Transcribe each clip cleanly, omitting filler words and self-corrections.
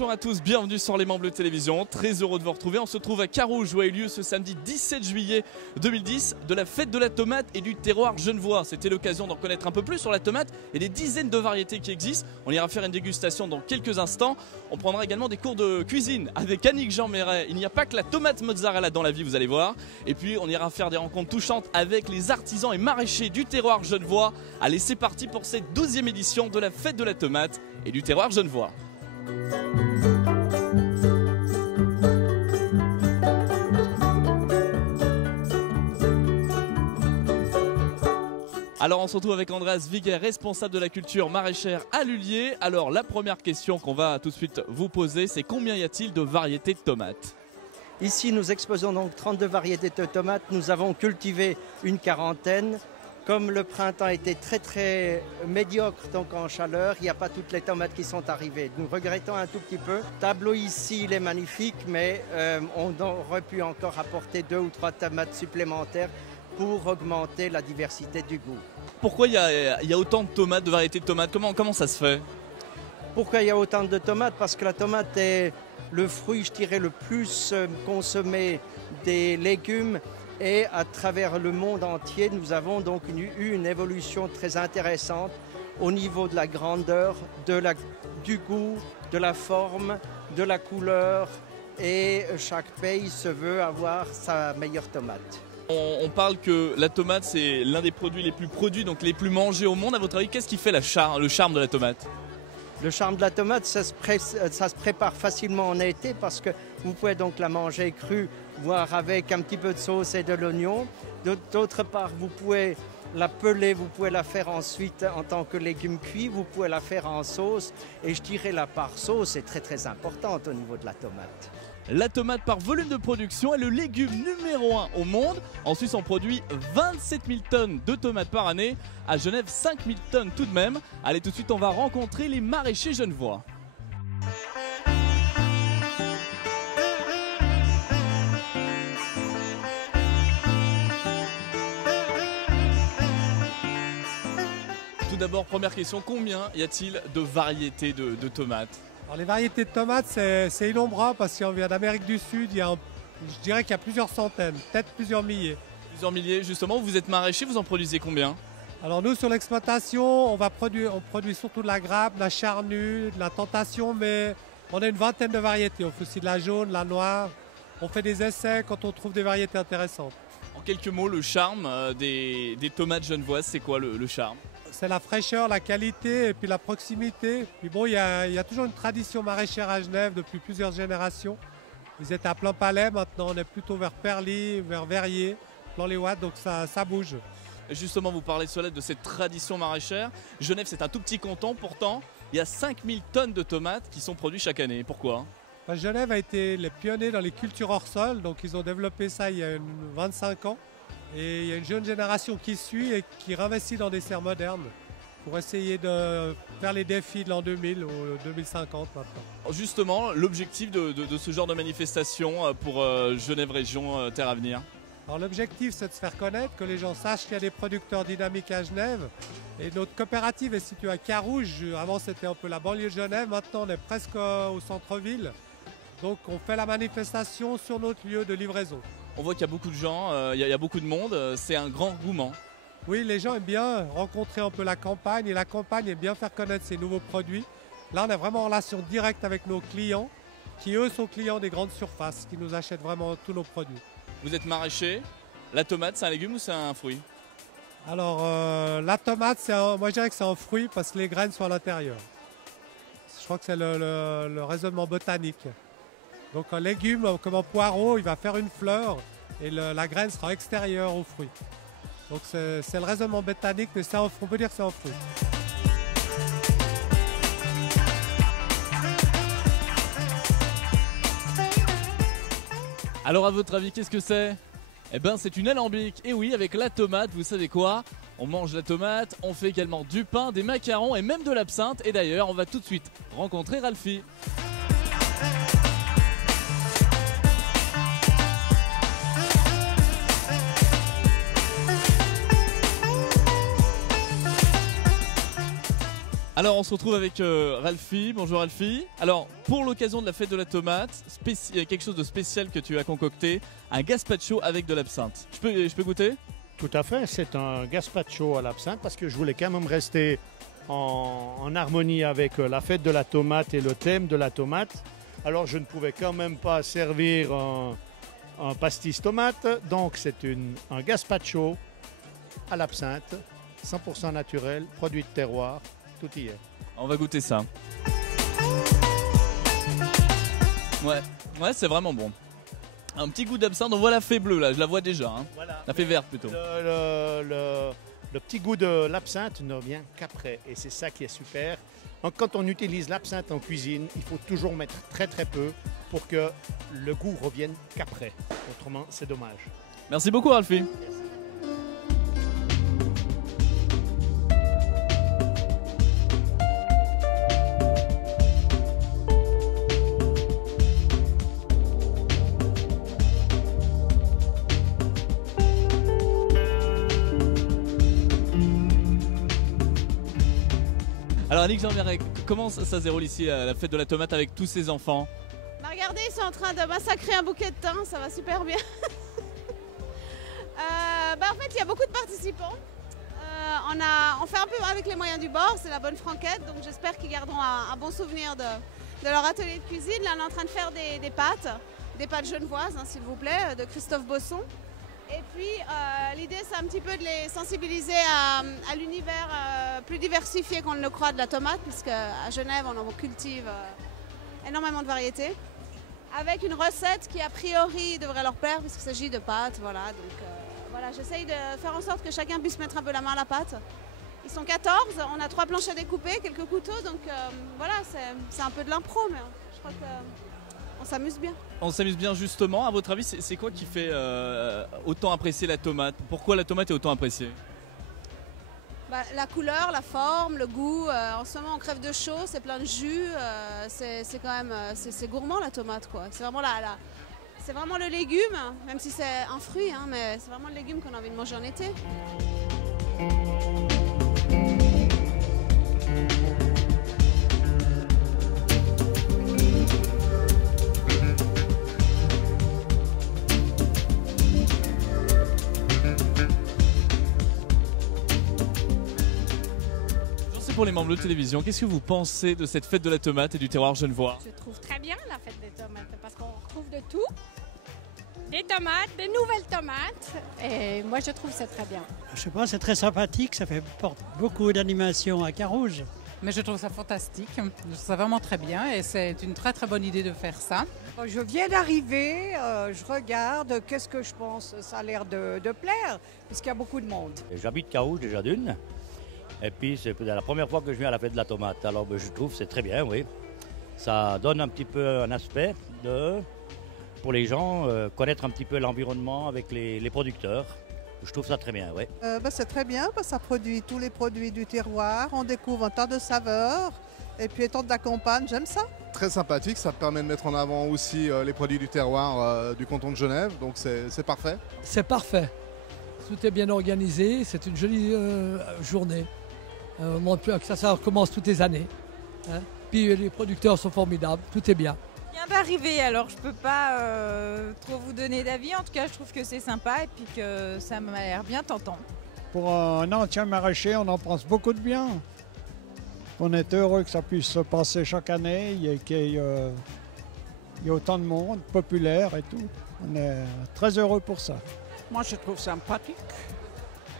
Bonjour à tous, bienvenue sur Les Mains Bleues Télévision, très heureux de vous retrouver. On se trouve à Carouge où a eu lieu ce samedi 17 juillet 2010 de la fête de la tomate et du terroir genevois. C'était l'occasion d'en connaître un peu plus sur la tomate et des dizaines de variétés qui existent. On ira faire une dégustation dans quelques instants. On prendra également des cours de cuisine avec Annick Jean Méret. Il n'y a pas que la tomate mozzarella dans la vie, vous allez voir. Et puis on ira faire des rencontres touchantes avec les artisans et maraîchers du terroir genevois. Allez, c'est parti pour cette 12e édition de la fête de la tomate et du terroir genevois. Alors on se retrouve avec Andreas Wigger, responsable de la culture maraîchère à Lullier. Alors la première question qu'on va tout de suite vous poser, c'est combien y a-t-il de variétés de tomates? Ici nous exposons donc 32 variétés de tomates, nous avons cultivé une quarantaine. Comme le printemps était très médiocre donc en chaleur, il n'y a pas toutes les tomates qui sont arrivées. Nous regrettons un tout petit peu. Le tableau ici il est magnifique, mais on aurait pu encore apporter 2 ou 3 tomates supplémentaires pour augmenter la diversité du goût. Pourquoi il y a autant de tomates, de variétés de tomates? Comment ça se fait? Pourquoi il y a autant de tomates? Parce que la tomate est le fruit, je dirais, le plus consommé des légumes. Et à travers le monde entier, nous avons donc eu une évolution très intéressante au niveau de la grandeur, du goût, de la forme, de la couleur. Et chaque pays se veut avoir sa meilleure tomate. On parle que la tomate, c'est l'un des produits les plus produits, donc les plus mangés au monde. À votre avis, qu'est-ce qui fait le charme de la tomate? Le charme de la tomate, ça se prépare facilement en été parce que vous pouvez donc la manger crue, voire avec un petit peu de sauce et de l'oignon. D'autre part, vous pouvez la peler, vous pouvez la faire ensuite en tant que légume cuit, vous pouvez la faire en sauce. Et je dirais la part sauce est très importante au niveau de la tomate. La tomate par volume de production est le légume numéro 1 au monde. En Suisse, on produit 27 000 tonnes de tomates par année. À Genève, 5 000 tonnes tout de même. Allez, tout de suite, on va rencontrer les maraîchers genevois. Tout d'abord, première question, combien y a-t-il de variétés de tomates? Alors les variétés de tomates, c'est innombrable parce qu'on vient d'Amérique du Sud. Je dirais qu'il y a plusieurs centaines, peut-être plusieurs milliers. Plusieurs milliers, justement. Vous êtes maraîcher, vous en produisez combien? Alors nous, sur l'exploitation, on produit surtout de la grappe, de la charnue, de la tentation, mais on a une vingtaine de variétés. On fait aussi de la jaune, de la noire. On fait des essais quand on trouve des variétés intéressantes. En quelques mots, le charme des tomates genevoises, c'est quoi le charme? C'est la fraîcheur, la qualité et puis la proximité. Puis bon, il y a toujours une tradition maraîchère à Genève depuis plusieurs générations. Ils étaient à Plain-Palais, maintenant on est plutôt vers Perly, vers Verrier, Plan-les-Ouates, donc ça bouge. Justement, vous parlez Solette de cette tradition maraîchère. Genève, c'est un tout petit canton, pourtant, il y a 5000 tonnes de tomates qui sont produites chaque année. Pourquoi? Genève a été les pionniers dans les cultures hors sol, donc ils ont développé ça il y a 25 ans. Et il y a une jeune génération qui suit et qui réinvestit dans des serres modernes pour essayer de faire les défis de l'an 2000 ou 2050 maintenant. Justement, l'objectif de ce genre de manifestation pour Genève Région Terre à Venir? Alors l'objectif, c'est de se faire connaître, que les gens sachent qu'il y a des producteurs dynamiques à Genève. Et notre coopérative est située à Carouge. Avant, c'était un peu la banlieue de Genève. Maintenant, on est presque au centre-ville. Donc on fait la manifestation sur notre lieu de livraison. On voit qu'il y a beaucoup de gens, il y a beaucoup de monde, c'est un grand engouement. Oui, les gens aiment bien rencontrer un peu la campagne et la campagne aime bien faire connaître ses nouveaux produits. Là, on est vraiment en relation directe avec nos clients qui, eux, sont clients des grandes surfaces qui nous achètent vraiment tous nos produits. Vous êtes maraîcher, la tomate, c'est un légume ou c'est un fruit? Alors, la tomate, moi je dirais que c'est un fruit parce que les graines sont à l'intérieur. Je crois que c'est le raisonnement botanique. Donc un légume comme un poireau, il va faire une fleur et la graine sera extérieure au fruit. Donc c'est le raisonnement botanique, mais on peut dire que c'est un fruit. Alors à votre avis, qu'est-ce que c'est? Eh ben c'est une alambic, et oui, avec la tomate, vous savez quoi? On mange la tomate, on fait également du pain, des macarons et même de l'absinthe. Et d'ailleurs, on va tout de suite rencontrer Ralphie. Alors on se retrouve avec Ralphie. Bonjour Ralphie. Alors pour l'occasion de la fête de la tomate, quelque chose de spécial que tu as concocté, un gazpacho avec de l'absinthe. Je peux goûter? Tout à fait, c'est un gazpacho à l'absinthe parce que je voulais quand même rester en harmonie avec la fête de la tomate et le thème de la tomate. Alors je ne pouvais quand même pas servir un pastis tomate, donc c'est un gazpacho à l'absinthe, 100% naturel, produit de terroir, tout y est. On va goûter ça. Ouais, c'est vraiment bon. Un petit goût d'absinthe, on voit la fée bleue là, je la vois déjà. Hein. Voilà. La fée verte plutôt. Le petit goût de l'absinthe ne vient qu'après et c'est ça qui est super. Donc, quand on utilise l'absinthe en cuisine, il faut toujours mettre très très peu pour que le goût revienne qu'après. Autrement, c'est dommage. Merci beaucoup Ralphie. Alors Annick Jean-Mérec, comment ça se déroule ici à la fête de la tomate avec tous ces enfants? Bah regardez, ils sont en train de massacrer un bouquet de thym, ça va super bien. En fait, il y a beaucoup de participants. On fait un peu avec les moyens du bord, c'est la bonne franquette, donc j'espère qu'ils garderont un bon souvenir de leur atelier de cuisine. Là, on est en train de faire des pâtes genevoises, hein, s'il vous plaît, de Christophe Bosson. Et puis l'idée c'est un petit peu de les sensibiliser à l'univers plus diversifié qu'on ne le croit de la tomate, puisque à Genève on en cultive énormément de variétés, avec une recette qui a priori devrait leur plaire puisqu'il s'agit de pâtes. Voilà, donc voilà, j'essaye de faire en sorte que chacun puisse mettre un peu la main à la pâte. Ils sont 14, on a 3 planches à découper, quelques couteaux, donc voilà, c'est un peu de l'impro, mais je crois qu'on s'amuse bien. On s'amuse bien justement, à votre avis, c'est quoi qui fait autant apprécier la tomate? Pourquoi la tomate est autant appréciée? La couleur, la forme, le goût. En ce moment, on crève de chaud, c'est plein de jus. C'est quand même c'est gourmand la tomate, quoi. C'est vraiment c'est vraiment le légume, même si c'est un fruit, hein, mais c'est vraiment le légume qu'on a envie de manger en été. Pour les membres de télévision, qu'est-ce que vous pensez de cette fête de la tomate et du terroir genevois? Je trouve très bien la fête des tomates parce qu'on retrouve de tout. Des tomates, des nouvelles tomates. Et moi, je trouve que c'est très bien. Je sais pas, c'est très sympathique, ça porte beaucoup d'animation à Carouge. Mais je trouve ça fantastique, je trouve ça vraiment très bien et c'est une très très bonne idée de faire ça. Je viens d'arriver, je regarde, qu'est-ce que je pense? Ça a l'air de plaire, puisqu'il y a beaucoup de monde. J'habite Carouge déjà d'une. Et puis c'est la première fois que je viens à la fête de la tomate. Alors je trouve que c'est très bien, oui. Ça donne un petit peu un aspect pour les gens, connaître un petit peu l'environnement avec les producteurs. Je trouve ça très bien, oui. C'est très bien, ça produit tous les produits du terroir, on découvre un tas de saveurs. Et puis étant de la campagne, j'aime ça. Très sympathique, ça permet de mettre en avant aussi les produits du terroir du canton de Genève, donc c'est parfait. C'est parfait, tout est bien organisé, c'est une jolie journée. On montre que ça recommence toutes les années. Hein. Puis les producteurs sont formidables, tout est bien. Je viens d'arriver, alors je peux pas trop vous donner d'avis. En tout cas, je trouve que c'est sympa et puis que ça m'a l'air bien tentant. Pour un ancien maraîcher, on en pense beaucoup de bien. On est heureux que ça puisse se passer chaque année, qu'il y ait autant de monde, populaire et tout. On est très heureux pour ça. Moi, je trouve sympathique.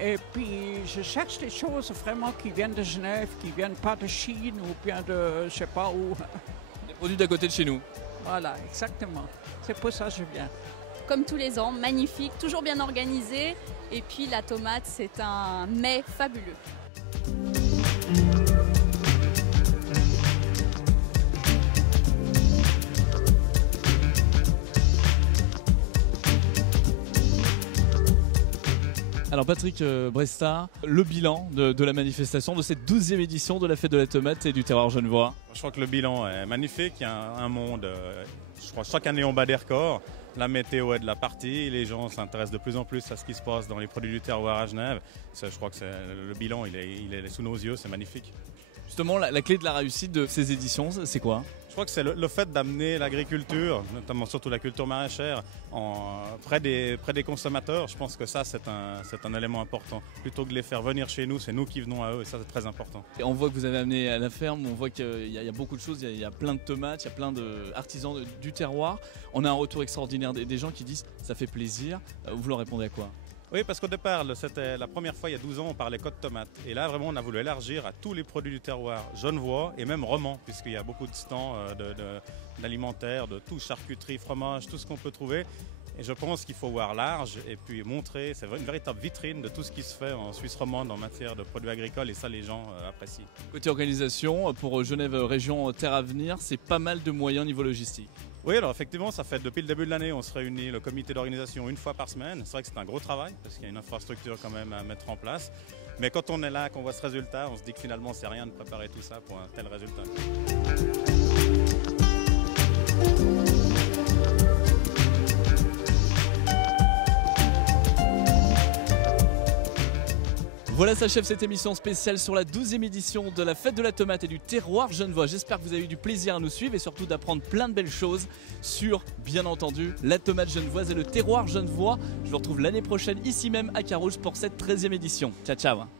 Et puis, je cherche des choses vraiment qui viennent de Genève, qui viennent pas de Chine ou bien de je sais pas où. Des produits d'à côté de chez nous. Voilà, exactement. C'est pour ça que je viens. Comme tous les ans, magnifique, toujours bien organisé. Et puis la tomate, c'est un mets fabuleux. Alors Patrick Bresta, le bilan de la manifestation, de cette 12e édition de la fête de la tomate et du terroir genevois. Je crois que le bilan est magnifique, il y a un monde, je crois chaque année on bat des records, la météo est de la partie, les gens s'intéressent de plus en plus à ce qui se passe dans les produits du terroir à Genève. Je crois que le bilan il est sous nos yeux, c'est magnifique. Justement, la clé de la réussite de ces éditions, c'est quoi? Je crois que c'est le fait d'amener l'agriculture, notamment surtout la culture maraîchère, près des consommateurs. Je pense que ça, c'est un élément important. Plutôt que de les faire venir chez nous, c'est nous qui venons à eux et ça, c'est très important. Et on voit que vous avez amené à la ferme, on voit qu'il y a beaucoup de choses, il y a plein de tomates, il y a plein d'artisans du terroir. On a un retour extraordinaire des gens qui disent ça fait plaisir. Vous leur répondez à quoi? Oui, parce qu'au départ, c'était la première fois il y a 12 ans, on parlait que de tomates. Et là, vraiment, on a voulu élargir à tous les produits du terroir, genevois et même romans, puisqu'il y a beaucoup de stands d'alimentaire, de tout, charcuterie, fromage, tout ce qu'on peut trouver. Et je pense qu'il faut voir large et puis montrer, c'est une véritable vitrine de tout ce qui se fait en Suisse romande en matière de produits agricoles et ça, les gens apprécient. Côté organisation, pour Genève Région Terre à Venir, c'est pas mal de moyens au niveau logistique. Oui, alors effectivement, ça fait depuis le début de l'année, on se réunit le comité d'organisation une fois par semaine. C'est vrai que c'est un gros travail parce qu'il y a une infrastructure quand même à mettre en place. Mais quand on est là, qu'on voit ce résultat, on se dit que finalement, c'est rien de préparer tout ça pour un tel résultat. Voilà, s'achève cette émission spéciale sur la 12e édition de la Fête de la Tomate et du Terroir Genevois. J'espère que vous avez eu du plaisir à nous suivre et surtout d'apprendre plein de belles choses sur, bien entendu, la tomate genevoise et le terroir genevois. Je vous retrouve l'année prochaine ici même à Carouge pour cette 13e édition. Ciao, ciao.